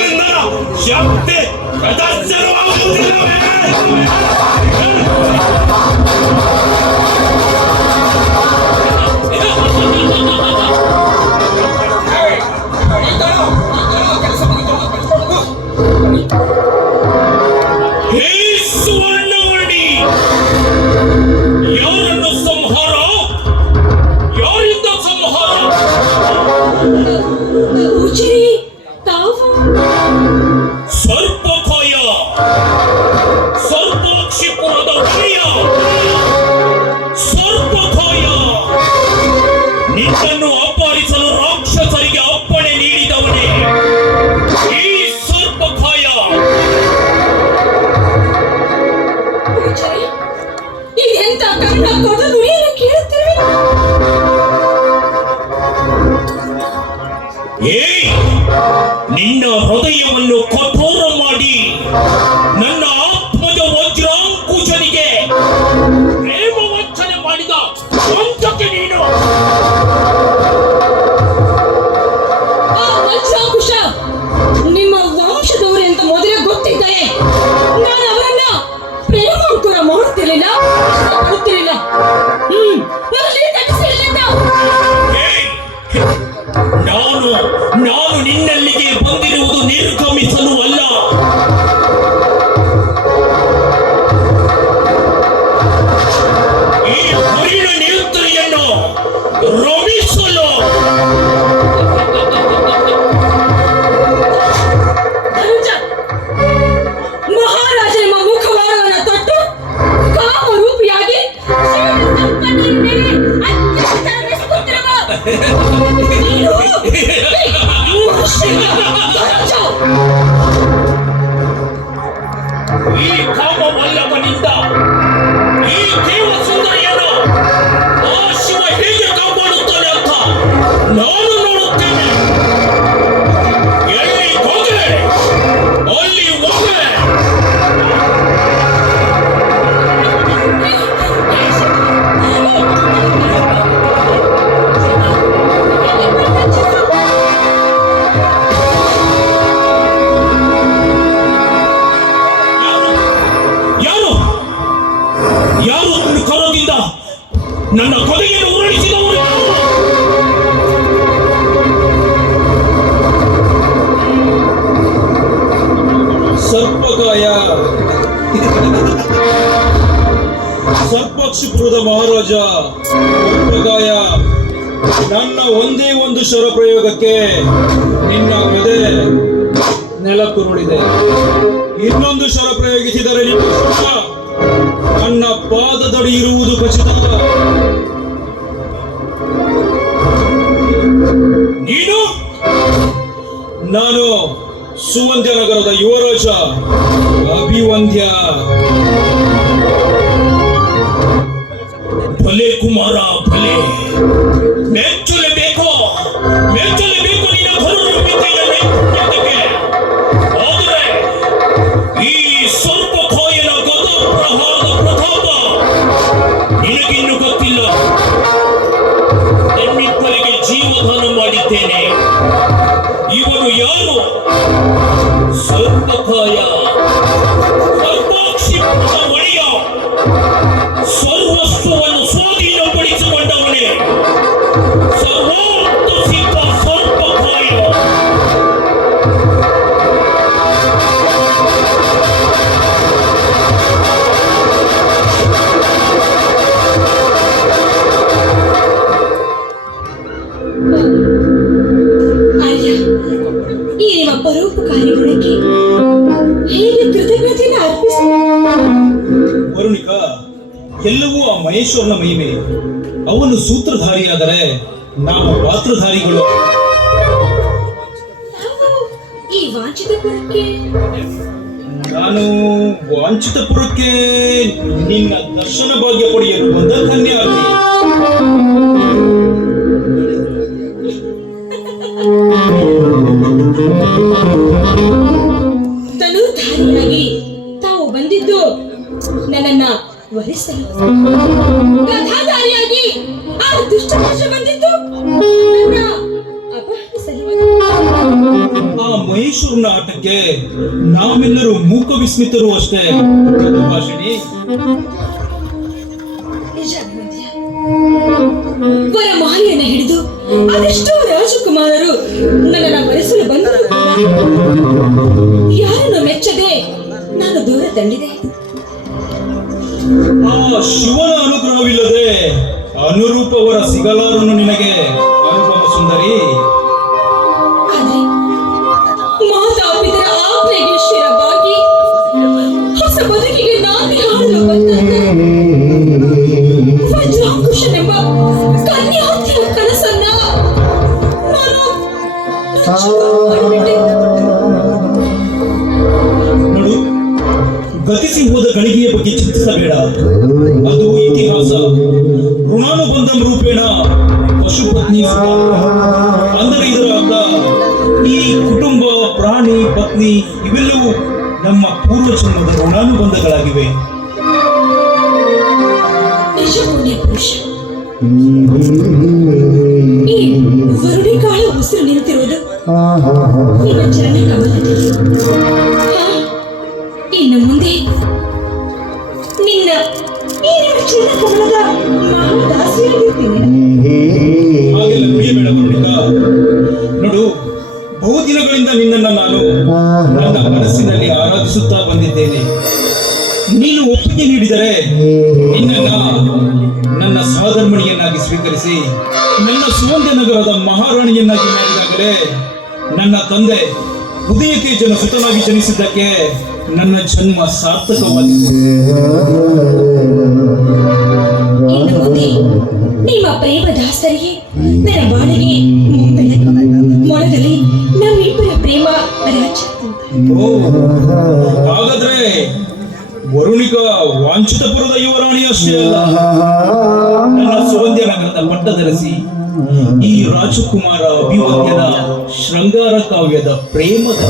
ಅವರಿಂದ ಶಕ್ತಿ ಪ್ರದರ್ಶನವಾಗುವುದಿಲ್ಲವೇ? ಯಾರನ್ನು ಸಂಹಾರ? ಯಾರಿಂದ ಸಂಹಾರ? ಸರ್ಪಕಾಯ, ಸರ್ಪಾಕ್ಷಿಪುರದ ಒಡೆಯ ಸರ್ಪಕಾಯ, ನಿನ್ನನ್ನು ಅಪಹರಿಸಲು ರಾಕ್ಷಸರಿಗೆ ಅಪ್ಪಣೆ ನೀಡಿದವನೇ ಈ ಸರ್ಪಕಾಯ. ಇದೆಂತ ಕರ್ಣ ಕೊಡಲು ಏನು ಕೇಳುತ್ತೇವೆ? ನಿನ್ನ ಹೃದಯವನ್ನು ಕಠೋರ ಮಾಡಿ ನನ್ನ ಆತ್ಮಜ ವಜ್ರಾಂಕುಶನಿಗೆ ಪ್ರೇಮ ವಂಚನೆ ಮಾಡಿದ ವಂಚಕೆ ನೀನು. ಆ ವಜ್ರಾಂಕುಶ ನಿಮ್ಮ ವಂಶದವರೆಂದು ಮೊದಲೇ ಗೊತ್ತಿದ್ದರೆ ನಾನು ಅವರನ್ನ ಪ್ರೇಮಾಂಕುರ ಮಾಡುತ್ತಿರಲಿಲ್ಲ, ಇಷ್ಟಪಡುತ್ತಿರಲಿಲ್ಲ. ನಾನು ನಿನ್ನಲ್ಲಿಗೆ ಬಂದಿರುವುದು ನಿರ್ಗಮಿಸಲು ಅಲ್ಲ, ಈ ಹರಿಣ ನಿರುತ್ತರಿಯನ್ನು ರಮಿಸಲು. ಮಹಾರಾಜ ನಿಮ್ಮ ಮುಖವಾಡವನ್ನು ತೊಟ್ಟು ಕಾಮರೂಪಿಯಾಗಿ ಈ ಕಾಮವಲ್ಲಭನಿಂದ ಈ ದೇವ ಸುಂದರಿಯನ್ನು ಆ ಶಿವ ಹೇಗೆ ಕಾಪಾಡುತ್ತಾನೆ ಅಂತ ನಾನು ನೋಡುತ್ತೇನೆ. ಎಲ್ಲಿ ಹೋಗಲೇ ಅಲ್ಲಿ ಹೋಗಲೇ. ಯಾರು ನನ್ನ ಕರದಿಂದ ನನ್ನ ಕೊಲೆಯನ್ನು ಉರುಳಿಸಿದವರು? ಸರ್ಪಕಾಯ, ಸರ್ಪಾಕ್ಷಿಪುರದ ಮಹಾರಾಜ ಸರ್ಪಕಾಯ, ನನ್ನ ಒಂದೇ ಒಂದು ಶರ ಪ್ರಯೋಗಕ್ಕೆ ನಿನ್ನ ಗದೆ ನೆಲಕ್ಕುರುಳಿದೆ. ಇನ್ನೊಂದು ಶರ ಪ್ರಯೋಗಿಸಿದರೆ ನಿನ್ನ ನನ್ನ ಪಾದದಡಿ ಇರುವುದು ಖಚಿತ. ನೀನು? ನಾನು ಸುವಂಧ್ಯ ನಗರದ ಯುವರಾಜ ಅಭಿವಂದ್ಯ. ಭಲೆ ಕುಮಾರ ಭಲೆ, ಮೆಚ್ಚಲೇಬೇಕು ಮೆಚ್ಚಲೇಬೇಕು ನಿನ್ನ ಭರೂಪಿಕೆಯ ನೈಪುಣ್ಯಕ್ಕೆ. ಆದರೆ ಈ ಸರ್ಪಕಾಯನ ಗದಾ ಪ್ರಹಾರದ ಪ್ರತಾಪ ನಿನಗಿನ್ನೂ ಗೊತ್ತಿಲ್ಲ. ನಿಮ್ಮಿಬ್ಬರಿಗೆ ಜೀವದಾನ ಮಾಡಿದ್ದೇನೆ. ಇವನು ಯಾರು? ಸರ್ಪಕಾಯ, ಸರ್ಪಾಕ್ಷಿಪುರದ ಒಡೆಯ, ಸರ್ವಸ್ವವನ್ನು ಸ್ವಾಧೀನಪಡಿಸಿಕೊಂಡವನೇ ಸರ್ವಾರ್ಥ ಸಿದ್ಧ ಸರ್ಪಕಾಯ. ಈ ನಿಮ್ಮ ಪರೋಪಕಾರಿ ಗುಣಕ್ಕೆ ಹೇಗೆ ಕೃತಜ್ಞತೆಯನ್ನು ಅರ್ಪಿಸಿ. ವರುಣಿಕ, ಎಲ್ಲವೂ ಆ ಮಹೇಶ್ವರನ ಮಹಿಮೆ. ಅವನು ಸೂತ್ರಧಾರಿಯಾದರೆ ನಾವು ಪಾತ್ರಧಾರಿಗಳು. ಈ ವಾಂಛಿತಪುರಕ್ಕೆ ನಾನು ವಾಂಛಿತಪುರಕ್ಕೆ ನಿನ್ನ ದರ್ಶನ ಭಾಗ್ಯ ಪಡೆಯಲು ಬಂದ ಕನ್ಯಾರ್ಥಿ. ತನುಧಾರಿಯಾಗಿ ತಾವು ಬಂದಿದ್ದು ನನ್ನನ್ನ ವರಿಸಲು, ಗದಾಧಾರಿಯಾಗಿ ಆ ದುಷ್ಟ ಪುರುಷ ಬಂದಿದ್ದು ನನ್ನ ಅಪಹರಿಸಲು. ಆ ಮಹೇಶ್ವರನ ಆಟಕ್ಕೆ ನಾವೆಲ್ಲರೂ ಮೂಕ ವಿಸ್ಮಿತರು ಅಷ್ಟೇ. ಭಾಷಿಣಿ, ನಿಜ ಅಭಿಮನ್ಯ. ವರಮಾಲೆಯನ್ನು ಹಿಡಿದು ಅದೆಷ್ಟೋ ರಾಜಕುಮಾರರು ನನ್ನನ್ನು ವರಿಸಲು ಬಂದರು. ಯಾರನ್ನು ಮೆಚ್ಚದೆ ನಾನು ದೂರ ತಳ್ಳಿದೆ. ಆ ಶಿವನ ಅನುಗ್ರಹವಿಲ್ಲದೆ ಅನುರೂಪವರ ಸಿಗಲಾರನು ನಿನಗೆ ಅನುಪಮ ಸುಂದರಿ. ಆದ್ರೆ ಮಾತಾಪಿತರ ಆಜ್ಞೆಗೆ ಶಿರವಾಗಿ ಹೊಸ ಬದುಕಿಗೆ ನಾಂದಿ ಹಾಡಲು ಬಂದಾಗ ವಜ್ರಾಂಕುಶನೆಂಬ ಕನ್ಯಾರ್ಥಿಯ ಕನಸನ್ನ ನಾನು ಮಾಡಿಬಿಟ್ಟೆ. ನೋಡು, ಗತಿಸಿ ಹೋದ ಗಳಿಗೆಯ ಬಗ್ಗೆ ಚಿಂತಿಸಬೇಡ. ಅದು ಇತಿಹಾಸ. ಋಣಾನುಬಂಧಂ ರೂಪೇಣ ಪಶುಪತ್ನಿ ಸುತ. ಅಂದರೆ ಇದರ ಅರ್ಥ ಈ ಕುಟುಂಬ, ಪ್ರಾಣಿ, ಪತ್ನಿ ಇವೆಲ್ಲವೂ ನಮ್ಮ ಪೂರ್ವ ಜನ್ಮದ ಋಣಾನುಬಂಧಗಳಾಗಿವೆ. ನಿಜ ಪುಣ್ಯ ಪುರುಷ. ಈ ವರುಣಿಕಾಳ ಉಸಿರು ನಿಂತಿರುವುದು ನಿನ್ನ ಚರಣ ಕಮಲದಲ್ಲಿ. ಇನ್ನು ಮುಂದೆ ನಿನ್ನ ಈ ನಿಮ್ಮ ಚರಣ ಕಮಲದ ಮಹಾದಾಸಿಯಾಗಿರ್ತೀನಿ. ಹಾಗೆಲ್ಲ ನುಡಿಯಬೇಡ ವರುಣಿಕಾ. ನೋಡು, ಬಹುದಿನಗಳಿಂದ ನಿನ್ನನ್ನು ನಾನು ನನ್ನ ಮನಸ್ಸಿನಲ್ಲಿ ಆರಾಧಿಸುತ್ತಾ ಬಂದಿದ್ದೇನೆ. ನೀನು ಒಪ್ಪಿಗೆ ನೀಡಿದರೆ ನಿನ್ನನ್ನ ನನ್ನ ಸಹಧರ್ಮಣಿಯನ್ನಾಗಿ ಸ್ವೀಕರಿಸಿ ನನ್ನ ಸುವಂದ್ಯ ನಗರದ ಮಹಾರಾಣಿಯನ್ನಾಗಿ ಮಾಡಿದಾಗಲೇ ನನ್ನ ತಂದೆ ಉದಯತೇಜನ ಸುತನಾಗಿ ಜನಿಸಿದ್ದಕ್ಕೆ ನನ್ನ ಜನ್ಮ ಸಾರ್ಥಕವಾಗಿದೆ. ಇನ್ನು ಮುಂದೆ ನಿಮ್ಮ ಪ್ರೇಮ ದಾಸರಿಗೆ ನನ್ನ ಬಾಳಿಗೆ ಬೆಳಕು. ಮೊಳಗಲಿ ನಮ್ಮಿಬ್ಬರ ಪ್ರೇಮ ರಾಜ್ಯ. ಓ, ಹಾಗಾದ್ರೆ ವರುಣಿಕಾ ವಾಂಛಿತಪುರದ ಯುವರಾಣಿ ಅಷ್ಟೇ ಅಲ್ಲ, ನನ್ನ ಸುವಂದ್ಯ ನಗರದ ಪಟ್ಟದರಸಿ ಈ ರಾಜಕುಮಾರ ಅಭಿವದ್ಯದ ಶೃಂಗಾರ ಕಾವ್ಯದ ಪ್ರೇಮದ